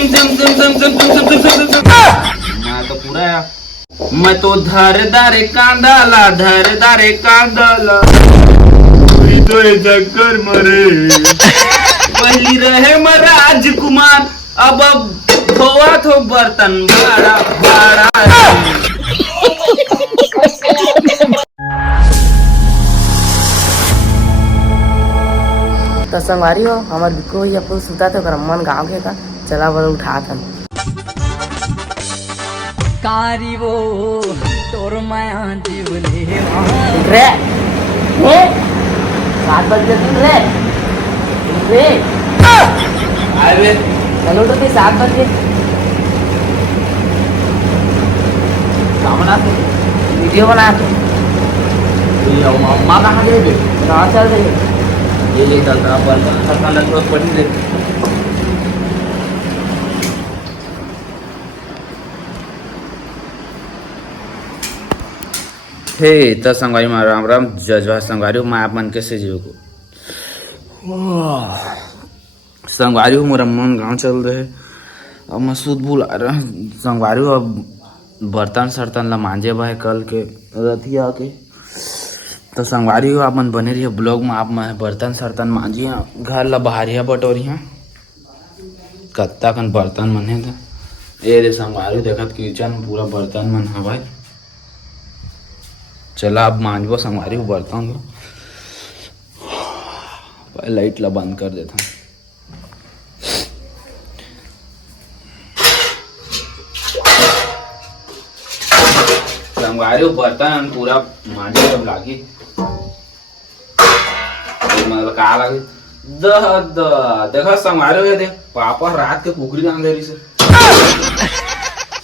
मैं तो पूरा मैं तो धारे कांदाला तो चक्कर मरे पहली रहे मैं राजकुमार अब धोआ थो बर्तन बड़ा बड़ा। तो संगवारी हो हमारे बिको ही अपन सुता थे मन गाँव के था चला बोल उठा था कारी वो तोर माया जीवले रे 7 बजे रे रे अरे चलो तो 7 बजे बना वीडियो बना अम्मा कहाँ गए थे? कहाँ चल रही है ये चल रहा बर्तन लगभग पड़ी दे। हे तो संगवारी में राम राम जजवा संगवारी मैं आप मन कैसे जीव को संगवारी हो मोरा मन गाँव चल रहे अब मैं सूद बुला रहा संगवारी हो अब बर्तन सर्तन ला मांझे भाई कल के रतिया के तो संगवारी हो आप मन बने रही ब्लॉग में आप मैं बर्तन सर्तन मांझिया घर ला बहारिया बटोरिया कत्ता कन बर्तन मन था ये रे संगवारी देखत किचन पूरा बर्तन मन हवा चला अब मांझबो संगवारी हो बर्तन लो लाइट ला बंद कर देता संगवारी हो बर्तन पूरा मांझे जब लागी मतलब का लगे देखा संगवारी हो देख पापा रात के कुकरी दान दे रही से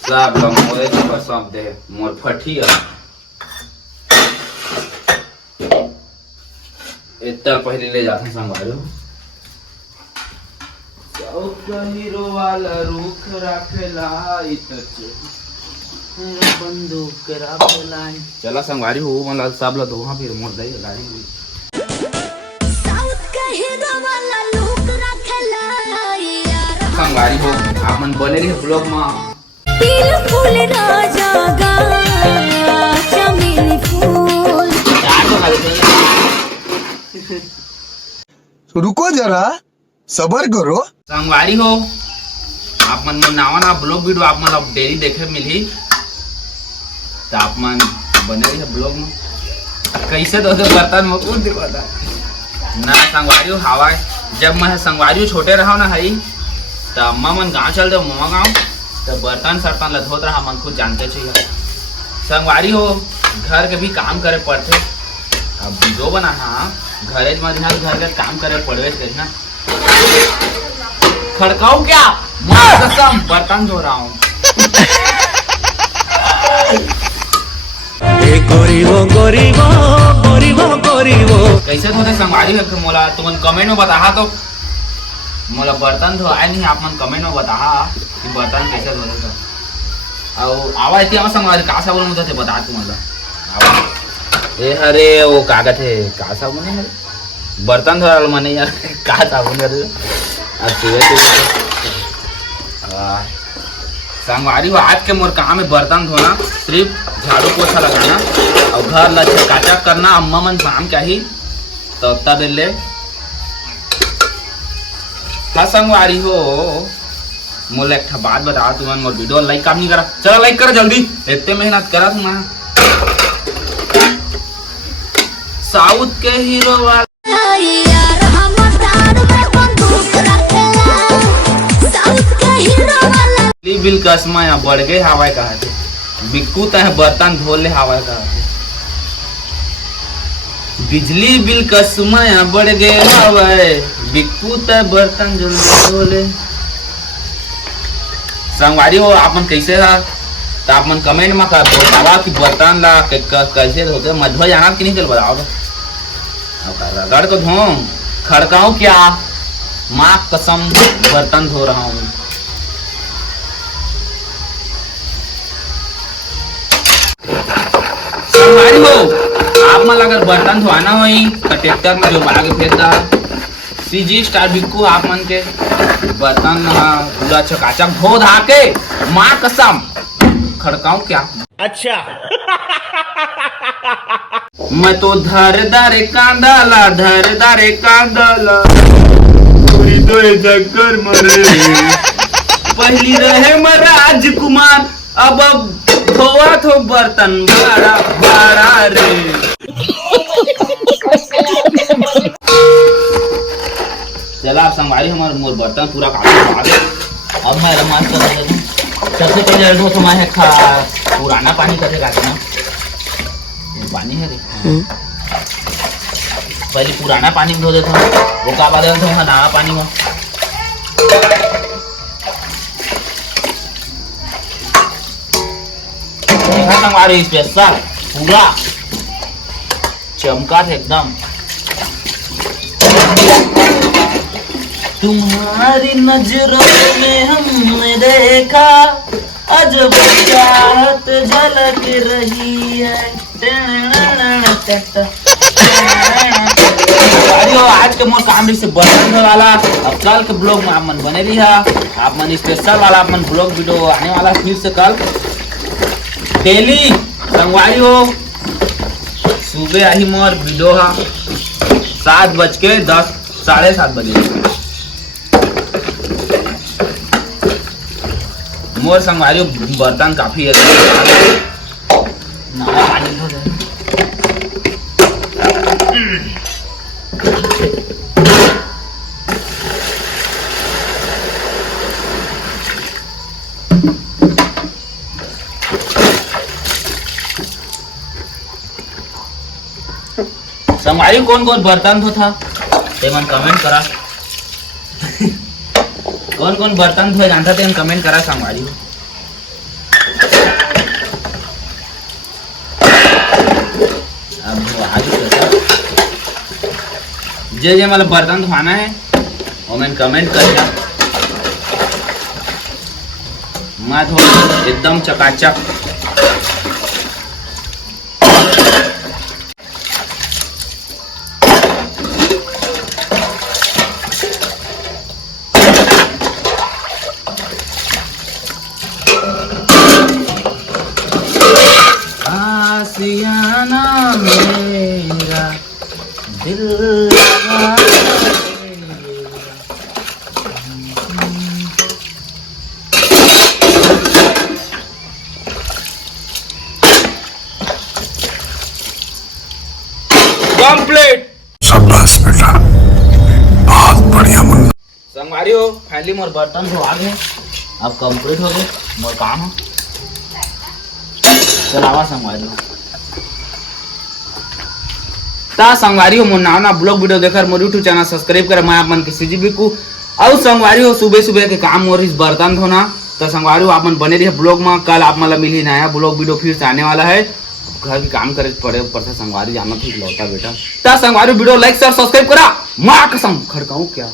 सब मोरे सब दे मोर फटी है इतना पहले ले जाते संगवारी हीरो वाला रुख रखेला बंदूक रखेला चला संगवारी हो मतलब सब ला धोहा फिर मोर दे गाड़ी साउथ का हीरो वाला रुख रखेला यार संगवारी हो आप मन बने रही ब्लॉग में पील फूल राजा गा चमेली फूल रुको जरा सबर करो संगवारी हो आप मन नवा नवा ब्लॉग वीडियो आप मन अब डेली देखे मिली तो आप मन बने रही ब्लॉग में कैसे तो बर्तन में कौन दिखाता ना संगवारी हो हवा जब मैं संगवारी छोटे रहा ना हई तो अम्मा मन गाँव चल दे मम्मा गाँव तो बर्तन सर्तन ला धोत रहा मन खुद जानते चाहिए संगवारी हो घर के भी काम करे पड़ते अब जो बना हाँ घरेज में घर का काम करे पड़वे ना खड़काऊ क्या कसम बर्तन धो रहा हूँ कैसे धोते संगवारी है मोला तुमन कमेंट में बता तो मोला बर्तन धो आए नहीं आप मन कमेंट में बता कि बर्तन कैसे धोते तो और आवा इतना संगवारी का साबुन मुझे बता तू मतलब ए अरे वो कागज है का साबुन है बर्तन धोरा मने यार का साबुन कर संगवारी हो आज के मोर काम है बर्तन धोना सिर्फ झाड़ू पोछा लगाना और घर ला चकाचक करना अम्मा मन शाम क्या ही तो तब ले का संगवारी हो मोला एक बात बता तुमन मोर वीडियो लाइक काम नहीं करा चला लाइक करा जल्दी इतने मेहनत करा तुम साउथ के हीरो वाला बिल कसमा यहाँ बढ़ गए हवा कहा थे बिक्कू तह बर्तन धो ले हवा कहा थे बिजली बिल कसमा यहाँ बढ़ गए हवा बिक्कू तह बर्तन जल्दी धो ले संगवारी हो आप मन कैसे रहा तो आप मन कमेंट में कर बतावा कि बर्तन ला कैसे धोते मधुआ जाना कि नहीं चल बताओ रगड़ को धो खड़काऊ क्या माँ कसम बर्तन धो रहा हूँ संगवारी हो आप मन अगर बर्तन धोना हो तो ट्रैक्टर में जो आगे फेंकता सीजी स्टार बिक्कू आप मन के बर्तन पूरा चकाचक धो धा के माँ कसम खड़काऊं क्या। अच्छा मैं तो धरदारे कांदाला पूरी तो चक्कर मरे पहली रहे मैं राजकुमार अब धोआ थो बर्तन बड़ा बड़ा रे। चला आप संगवारी हमारे मोर बर्तन पूरा काफी अब मैं रमान कर देता हूँ। सबसे पहले धो तो मैं पुराना पानी करके गाते ना पानी है रे पहले पुराना पानी में धो देता हूँ वो का बाद नया पानी में हमारे स्पेशल पूरा चमका थे एकदम। तुम्हारी नजरों में हमने देखा अजब चाहत झलक रही है। आज के मोर काम से बर्तन वाला अब कल के ब्लॉग में आप मन बने रही है आप मन स्पेशल वाला आप मन ब्लॉग वीडियो आने वाला फिर से कल डेली संगवारी हो सुबह आई मोर वीडियो है 7:10 7:30 बजे मोर संगवारी बर्तन काफी है पानी धो दे। संगवारी कौन कौन बर्तन धो था ते मन कमेंट करा कौन कौन बर्तन धोए जानता थे कमेंट करा संगवारी। अब जे मतलब बर्तन धोना है वो मैंने कमेंट कर दिया मैं धो एकदम चकाचक। आसियाना मेरा दिल लगा कंप्लीट। शाबाश बेटा बहुत बढ़िया मुन्ना। संगवारी हो फाइनली मोर बर्तन धो आ गए अब कंप्लीट हो गए मोर काम हो चलावा संगवारी ता संगवारी हो मोर नाना ब्लॉग वीडियो देखकर मोर यूट्यूब चैनल सब्सक्राइब कर मैं आप मन के सीजी बिक्कू और संगवारी हो सुबह सुबह के काम मोर इस बर्तन धोना तो संगवारी हो आप मन बने रहिए ब्लॉग में कल आप मतलब मिली नया ब्लॉग वीडियो फिर से आने वाला है। घर के काम करे पड़े ऊपर से संगवारी जाना ठीक लौटा बेटा ता संगवारी वीडियो लाइक शेयर सब्सक्राइब करा माँ कसम खड़काऊं क्या।